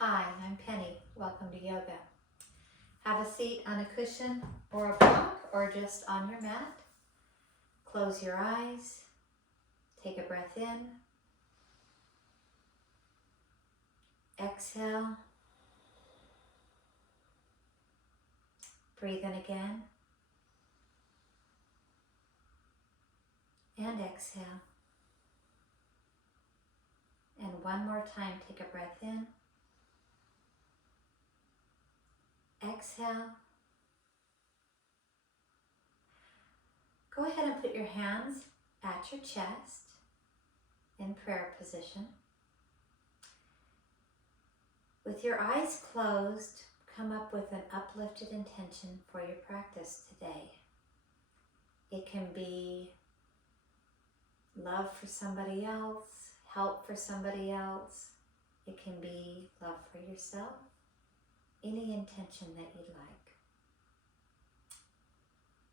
Hi, I'm Penny. Welcome to yoga. Have a seat on a cushion or a block or just on your mat. Close your eyes. Take a breath in. Exhale. Breathe in again. And exhale. And one more time, take a breath in. Exhale. Go ahead and put your hands at your chest in prayer position. With your eyes closed, come up with an uplifted intention for your practice today. It can be love for somebody else, help for somebody else. It can be love for yourself. Any intention that you'd like.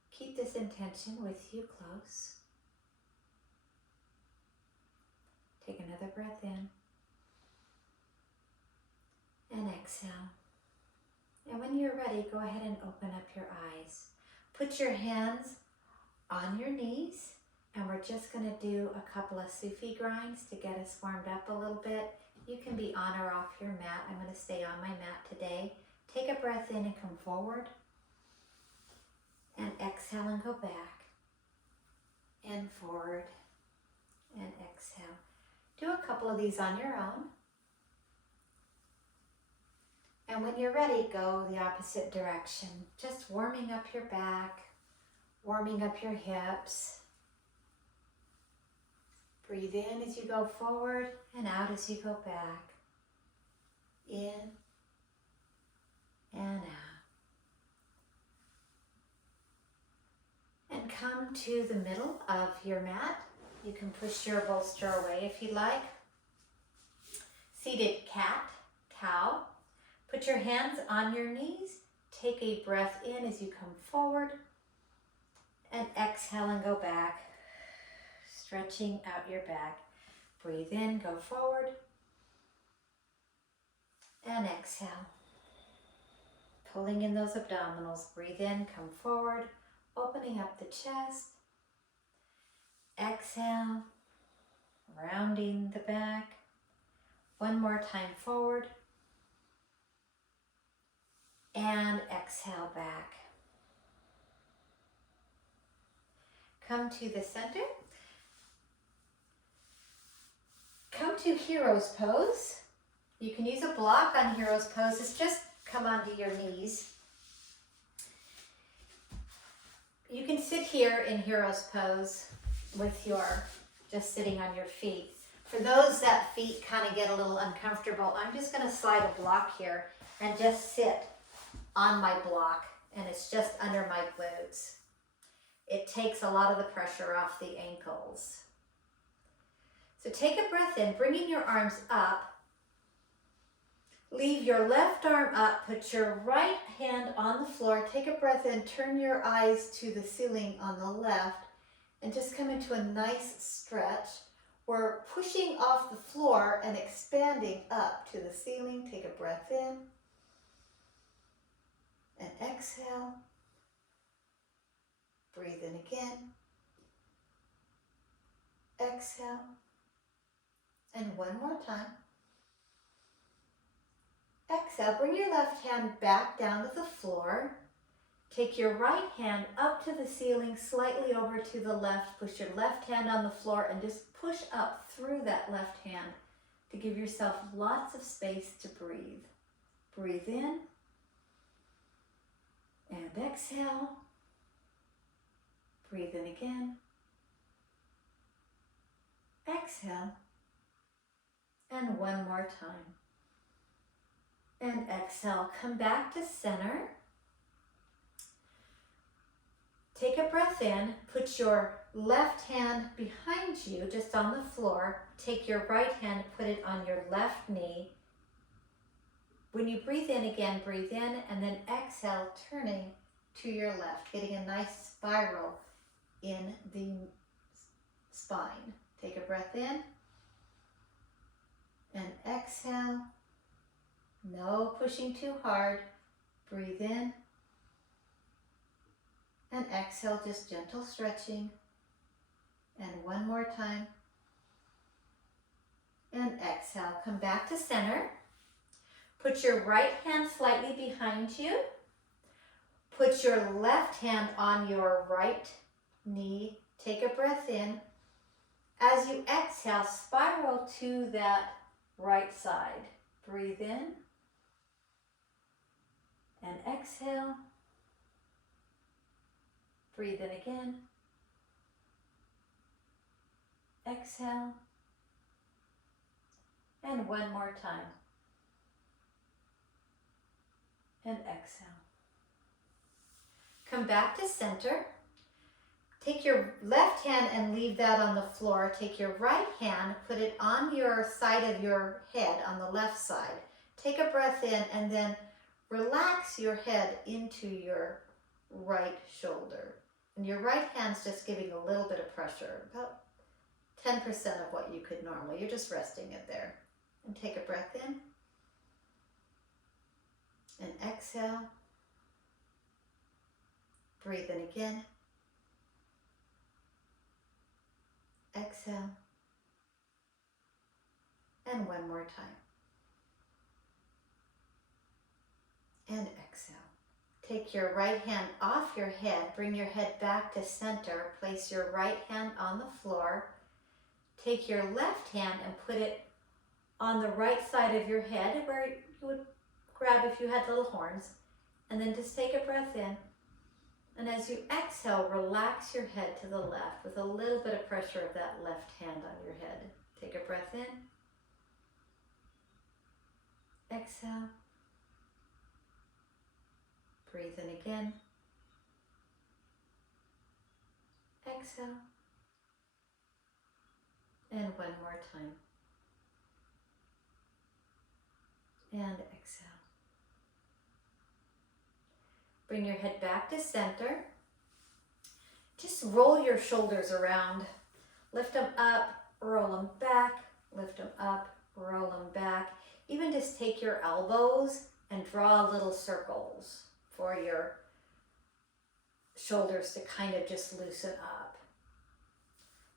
Keep this intention with you close. Take another breath in and exhale. And when you're ready, go ahead and open up your eyes. Put your hands on your knees, and we're just going to do a couple of Sufi grinds to get us warmed up a little bit. You can be on or off your mat. I'm going to stay on my mat today. Take a breath in and come forward. And exhale and go back. And forward. And exhale. Do a couple of these on your own. And when you're ready, go the opposite direction. Just warming up your back. Warming up your hips. Breathe in as you go forward and out as you go back. In and out. And come to the middle of your mat. You can push your bolster away if you like. Seated cat, cow. Put your hands on your knees. Take a breath in as you come forward. And exhale and go back. Stretching out your back. Breathe in, go forward. And exhale. Pulling in those abdominals. Breathe in, come forward. Opening up the chest. Exhale. Rounding the back. One more time forward. And exhale back. Come to the center. Come to hero's pose. You can use a block on hero's pose. It's just come onto your knees. You can sit here in hero's pose with your, just sitting on your feet. For those that feet kind of get a little uncomfortable, I'm just going to slide a block here and just sit on my block, and it's just under my glutes. It takes a lot of the pressure off the ankles. So take a breath in, bringing your arms up. Leave your left arm up, put your right hand on the floor, take a breath in, turn your eyes to the ceiling on the left, and just come into a nice stretch. We're pushing off the floor and expanding up to the ceiling. Take a breath in and exhale. Breathe in again. Exhale. And one more time. Exhale, bring your left hand back down to the floor. Take your right hand up to the ceiling, slightly over to the left. Push your left hand on the floor and just push up through that left hand to give yourself lots of space to breathe. Breathe in and exhale. Breathe in again. Exhale. And one more time. And exhale. Come back to center. Take a breath in. Put your left hand behind you, just on the floor. Take your right hand, put it on your left knee. When you breathe in again, breathe in, and then exhale, turning to your left, getting a nice spiral in the spine. Take a breath in and exhale. No pushing too hard. Breathe in and exhale, just gentle stretching. And one more time. And exhale. Come back to center. Put your right hand slightly behind you. Put your left hand on your right knee. Take a breath in. As you exhale, spiral to that right side. Breathe in and exhale. Breathe in again. Exhale. And one more time. And exhale. Come back to center. Take your left hand and leave that on the floor. Take your right hand, put it on your side of your head, on the left side. Take a breath in and then relax your head into your right shoulder. And your right hand's just giving a little bit of pressure, about 10% of what you could normally. You're just resting it there. And take a breath in. And exhale. Breathe in again. Exhale. And one more time. And exhale. Take your right hand off your head. Bring your head back to center. Place your right hand on the floor. Take your left hand and put it on the right side of your head where you would grab if you had little horns. And then just take a breath in. And as you exhale, relax your head to the left with a little bit of pressure of that left hand on your head. Take a breath in. Exhale. Breathe in again. Exhale. And one more time. And exhale. Bring your head back to center. Just roll your shoulders around. Lift them up, roll them back, lift them up, roll them back. Even just take your elbows and draw little circles for your shoulders to kind of just loosen up.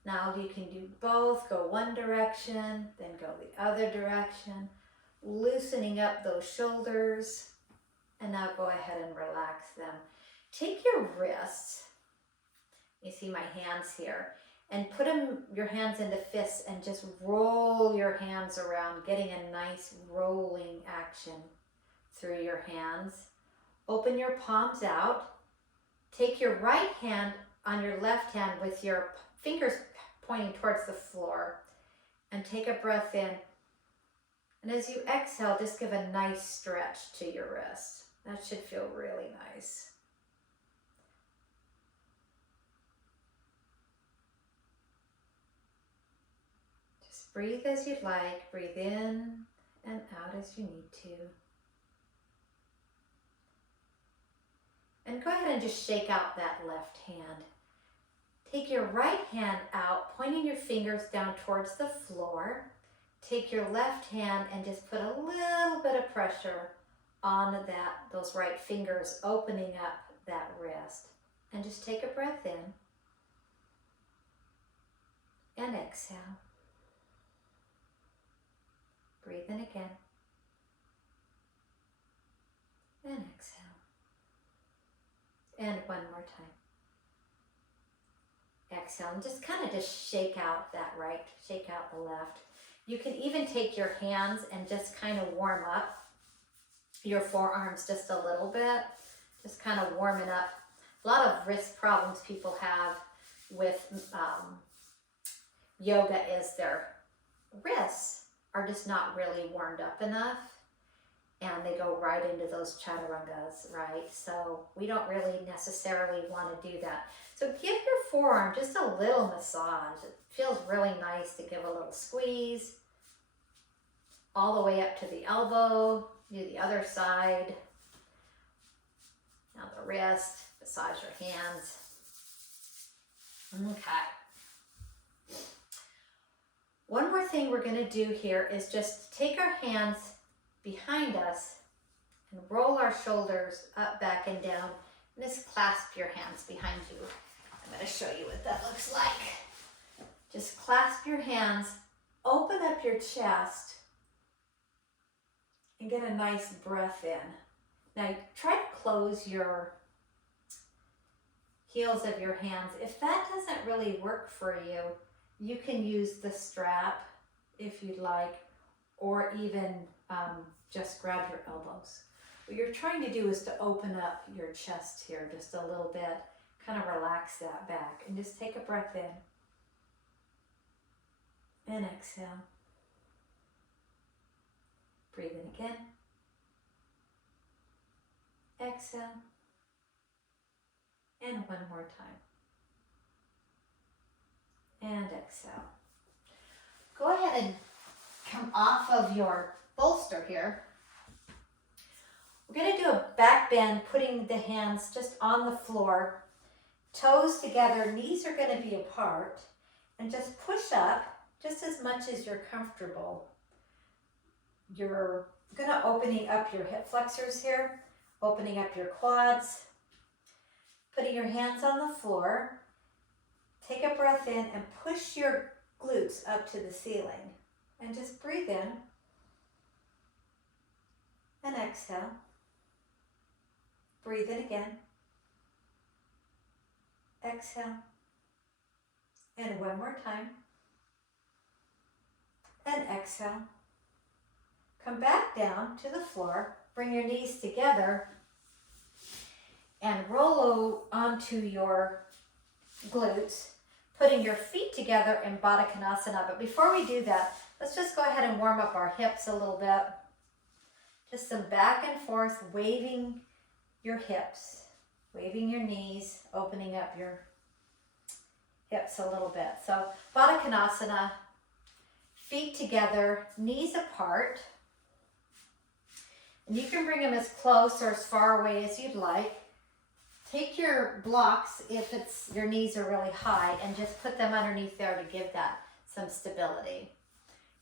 Now you can do both. Go one direction, then go the other direction. Loosening up those shoulders. And now go ahead and relax them. Take your wrists, you see my hands here, and put your hands into fists and just roll your hands around, getting a nice rolling action through your hands. Open your palms out. Take your right hand on your left hand with your fingers pointing towards the floor and take a breath in. And as you exhale, just give a nice stretch to your wrist. That should feel really nice. Just breathe as you'd like. Breathe in and out as you need to. And go ahead and just shake out that left hand. Take your right hand out, pointing your fingers down towards the floor. Take your left hand and just put a little bit of pressure on those right fingers, opening up that wrist. And just take a breath in and exhale. Breathe in again and exhale. And one more time. Exhale and just kind of just shake out that right, shake out the left. You can even take your hands and just kind of warm up your forearms just a little bit, just kind of warming up. A lot of wrist problems people have with yoga is their wrists are just not really warmed up enough, and they go right into those chaturangas, right? So we don't really necessarily want to do that. So give your forearm just a little massage. It feels really nice to give a little squeeze all the way up to the elbow. Do the other side. Now the wrist, massage your hands. Okay. One more thing we're going to do here is just take our hands behind us and roll our shoulders up, back, and down. And just clasp your hands behind you. I'm going to show you what that looks like. Just clasp your hands, open up your chest, and get a nice breath in. Now try to close your heels of your hands. If that doesn't really work for you, you can use the strap if you'd like, or even just grab your elbows. What you're trying to do is to open up your chest here just a little bit, kind of relax that back, and just take a breath in and exhale. Breathe in again. Exhale. And one more time. And exhale. Go ahead and come off of your bolster here. We're going to do a back bend, putting the hands just on the floor, toes together, knees are going to be apart, and just push up just as much as you're comfortable. You're going to opening up your hip flexors here, opening up your quads, putting your hands on the floor. Take a breath in and push your glutes up to the ceiling. And just breathe in and exhale. Breathe in again. Exhale. And one more time. And exhale. Come back down to the floor. Bring your knees together and roll onto your glutes, putting your feet together in Baddha Konasana. But before we do that, let's just go ahead and warm up our hips a little bit. Just some back and forth, waving your hips, waving your knees, opening up your hips a little bit. So Baddha Konasana, feet together, knees apart. And you can bring them as close or as far away as you'd like. Take your blocks, if it's your knees are really high, and just put them underneath there to give that some stability.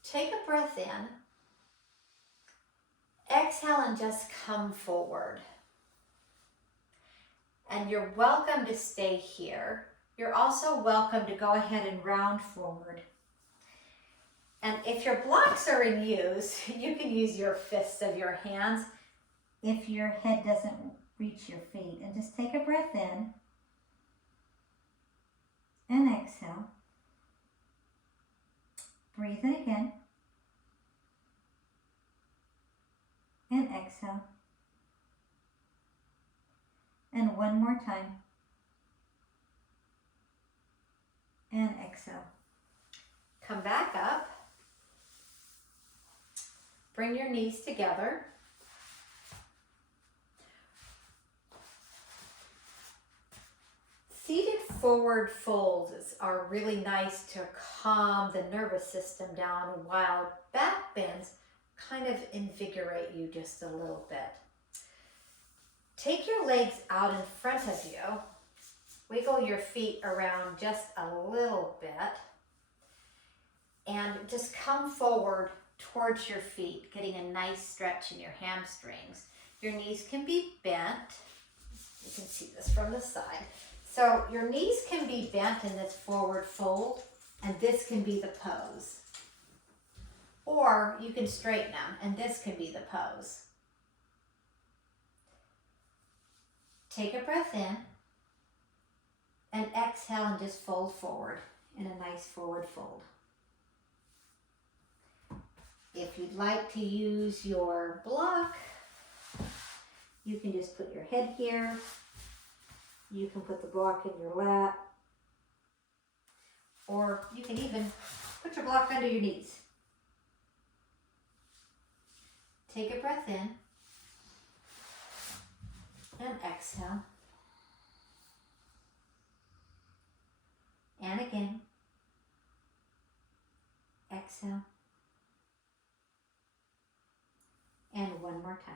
Take a breath in. Exhale and just come forward. And you're welcome to stay here. You're also welcome to go ahead and round forward. And if your blocks are in use, you can use your fists of your hands if your head doesn't reach your feet. And just take a breath in and exhale. Breathe in again and exhale. And one more time. And exhale. Come back up. Bring your knees together. Seated forward folds are really nice to calm the nervous system down, while back bends kind of invigorate you just a little bit. Take your legs out in front of you. Wiggle your feet around just a little bit. And just come forward towards your feet, getting a nice stretch in your hamstrings. Your knees can be bent. You can see this from the side. So your knees can be bent in this forward fold, and this can be the pose. Or you can straighten them, and this can be the pose. Take a breath in, and exhale and just fold forward in a nice forward fold. If you'd like to use your block, you can just put your head here. You can put the block in your lap. Or you can even put your block under your knees. Take a breath in and exhale. And again. Exhale. And one more time.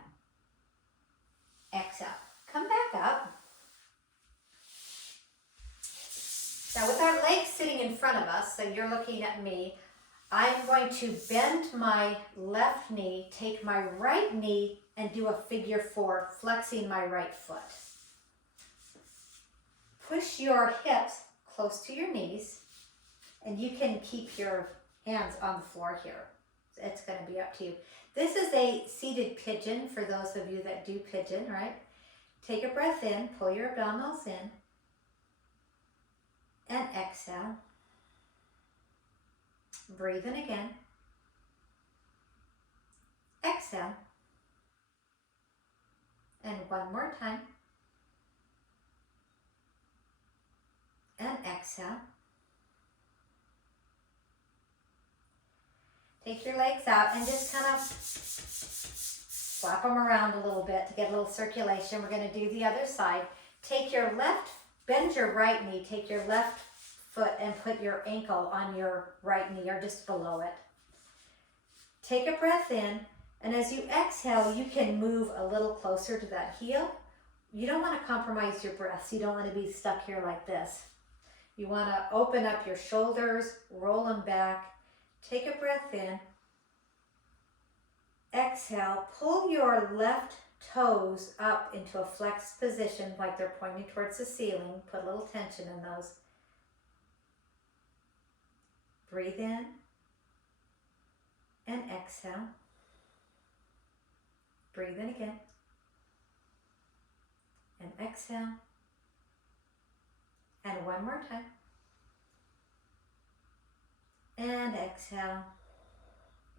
Exhale. Come back up. Now with our legs sitting in front of us, so you're looking at me, I'm going to bend my left knee, take my right knee, and do a figure 4, flexing my right foot. Push your hips close to your knees, and you can keep your hands on the floor here. It's going to be up to you. This is a seated pigeon for those of you that do pigeon, right? Take a breath in, pull your abdominals in, and exhale. Breathe in again. Exhale. And one more time. And exhale. Take your legs out and just kind of flap them around a little bit to get a little circulation. We're going to do the other side. Take your left, bend your right knee, take your left foot and put your ankle on your right knee or just below it. Take a breath in, and as you exhale, you can move a little closer to that heel. You don't want to compromise your breath. You don't want to be stuck here like this. You want to open up your shoulders, roll them back. Take a breath in. Exhale, pull your left toes up into a flexed position like they're pointing towards the ceiling. Put a little tension in those. Breathe in and exhale. Breathe in again and exhale. And one more time. And exhale.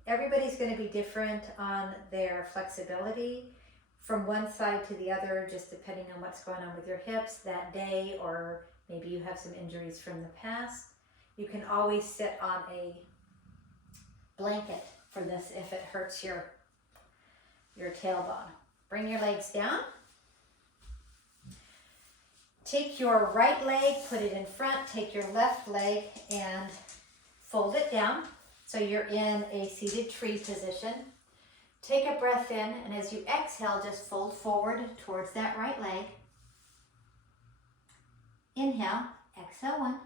Everybody's going to be different on their flexibility from one side to the other, just depending on what's going on with your hips that day, or maybe you have some injuries from the past. You can always sit on a blanket for this if it hurts your tailbone. Bring your legs down. Take your right leg, put it in front. Take your left leg and fold it down so you're in a seated tree position. Take a breath in, and as you exhale, just fold forward towards that right leg. Inhale, exhale 1.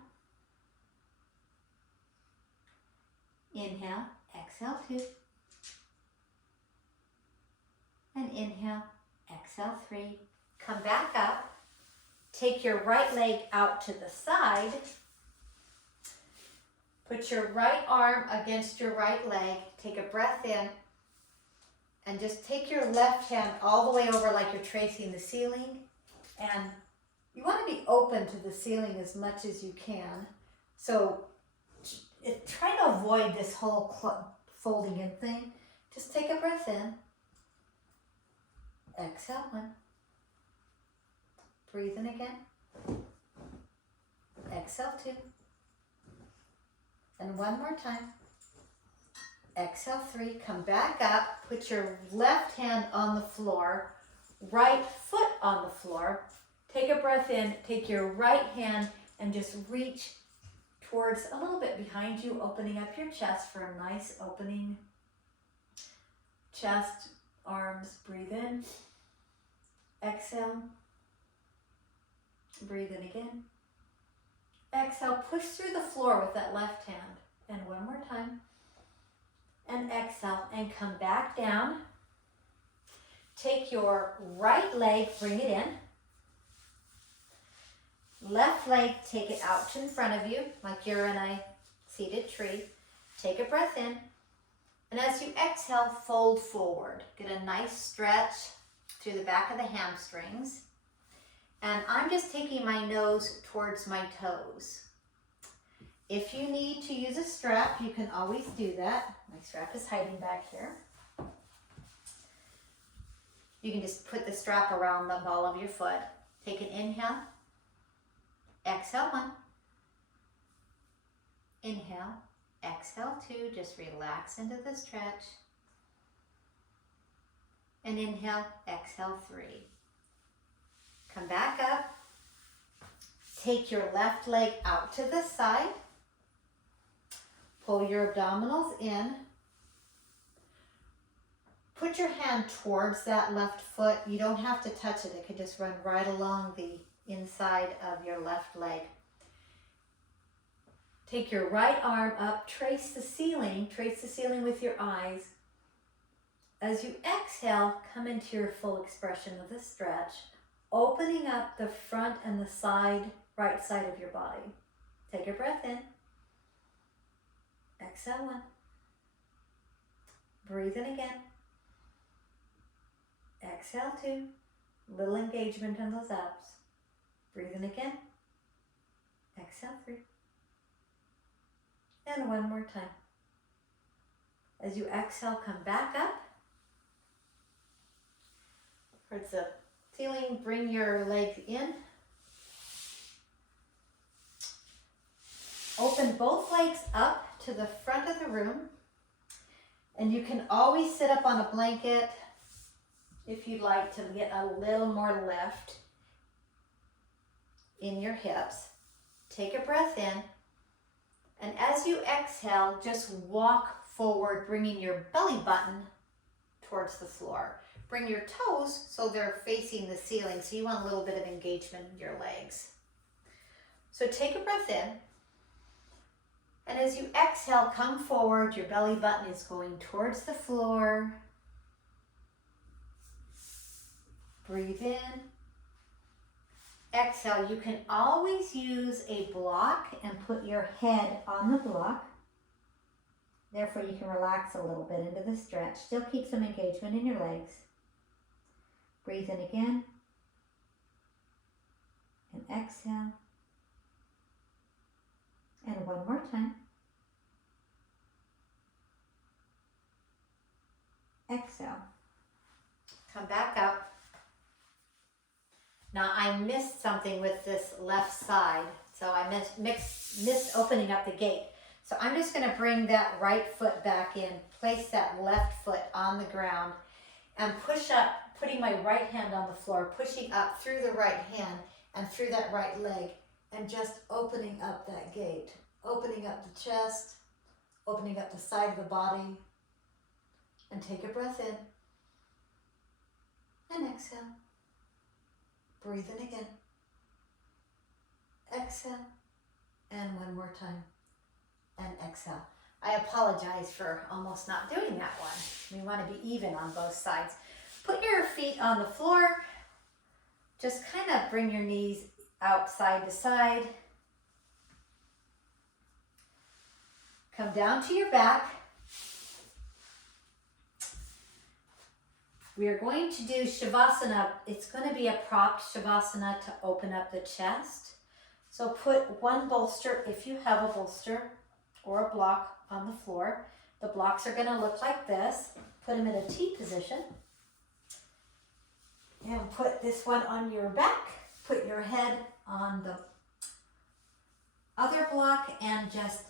Inhale, exhale 2. And inhale, exhale 3. Come back up. Take your right leg out to the side. Put your right arm against your right leg. Take a breath in. And just take your left hand all the way over like you're tracing the ceiling. And you want to be open to the ceiling as much as you can. So try to avoid this whole folding in thing. Just take a breath in. Exhale 1. Breathe in again. Exhale 2. And one more time. Exhale 3. Come back up. Put your left hand on the floor. Right foot on the floor. Take a breath in. Take your right hand and just reach towards a little bit behind you, opening up your chest for a nice opening. Chest, arms, breathe in. Exhale. Breathe in again. Exhale, push through the floor with that left hand. And one more time. And exhale, and come back down. Take your right leg, bring it in. Left leg, take it out in front of you, like you're in a seated tree. Take a breath in. And as you exhale, fold forward. Get a nice stretch through the back of the hamstrings. And I'm just taking my nose towards my toes. If you need to use a strap, you can always do that. My strap is hiding back here. You can just put the strap around the ball of your foot. Take an inhale. Exhale 1. Inhale. Exhale 2. Just relax into the stretch. And inhale. Exhale 3. Come back up. Take your left leg out to the side. Pull your abdominals in. Put your hand towards that left foot. You don't have to touch it. It could just run right along the inside of your left leg. Take your right arm up, trace the ceiling with your eyes. As you exhale, come into your full expression of the stretch, opening up the front and the side, right side of your body. Take a breath in. Exhale one. Breathe in again. Exhale two. Little engagement in those abs. Breathe in again. Exhale three. And one more time. As you exhale, come back up towards the ceiling. Bring your legs in. Open both legs up to the front of the room. And you can always sit up on a blanket if you'd like to get a little more lift in your hips. Take a breath in. And as you exhale, just walk forward, bringing your belly button towards the floor. Bring your toes so they're facing the ceiling. So you want a little bit of engagement in your legs. So take a breath in. And as you exhale, come forward. Your belly button is going towards the floor. Breathe in. Exhale. You can always use a block and put your head on the block. Therefore, you can relax a little bit into the stretch. Still keep some engagement in your legs. Breathe in again. And exhale. And one more time. Exhale. Come back up. Now I missed something with this left side. So I missed opening up the gate. So I'm just going to bring that right foot back in. Place that left foot on the ground. And push up, putting my right hand on the floor. Pushing up through the right hand and through that right leg. And just opening up that gate. Opening up the chest, opening up the side of the body. And take a breath in. And exhale. Breathe in again. Exhale. And one more time. And exhale. I apologize for almost not doing that one. We want to be even on both sides. Put your feet on the floor. Just kind of bring your knees out side to side. Come down to your back. We are going to do Shavasana. It's going to be a propped Shavasana to open up the chest. So put one bolster, if you have a bolster or a block on the floor. The blocks are going to look like this. Put them in a T position. And put this one on your back. Put your head on the other block and just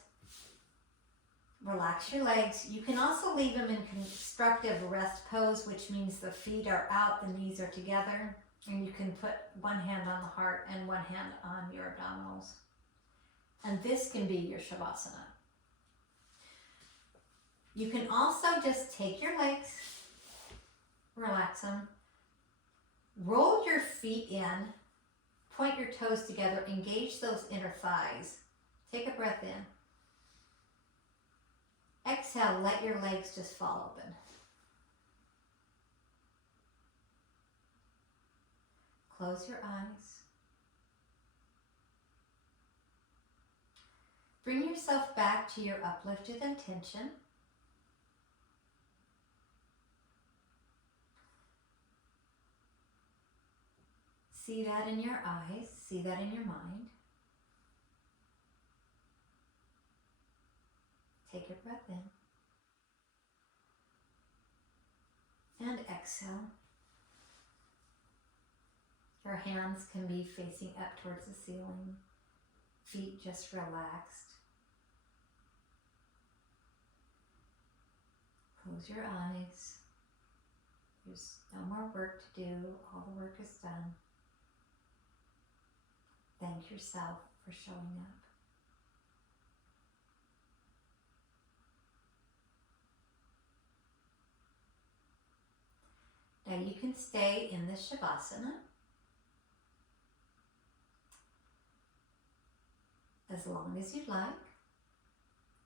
relax your legs. You can also leave them in constructive rest pose, which means the feet are out, the knees are together, and you can put one hand on the heart and one hand on your abdominals. And this can be your Shavasana. You can also just take your legs, relax them, roll your feet in, point your toes together, engage those inner thighs. Take a breath in. Exhale, let your legs just fall open. Close your eyes. Bring yourself back to your uplifted intention. See that in your eyes, see that in your mind. Take a breath in. And exhale. Your hands can be facing up towards the ceiling. Feet just relaxed. Close your eyes. There's no more work to do. All the work is done. Thank yourself for showing up. Now you can stay in this Shavasana as long as you like.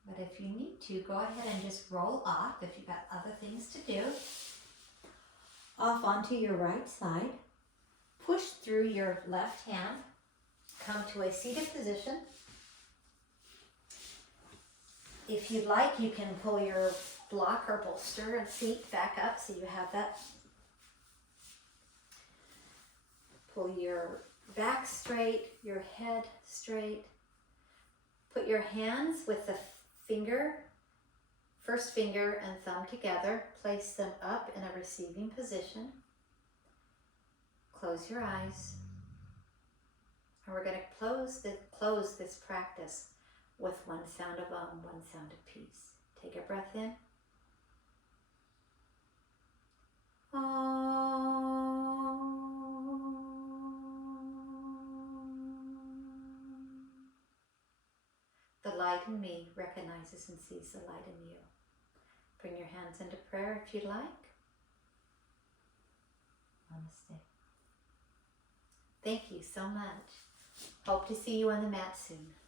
But if you need to, go ahead and just roll off if you've got other things to do. Off onto your right side. Push through your left hand. Come to a seated position. If you'd like, you can pull your block or bolster and seat back up so you have that. Pull your back straight, your head straight. Put your hands with the first finger and thumb together. Place them up in a receiving position. Close your eyes. And we're going to close this practice with one sound of one sound of peace. Take a breath in. The light in me recognizes and sees the light in you. Bring your hands into prayer if you'd like. Namaste. Thank you so much. Hope to see you on the mat soon.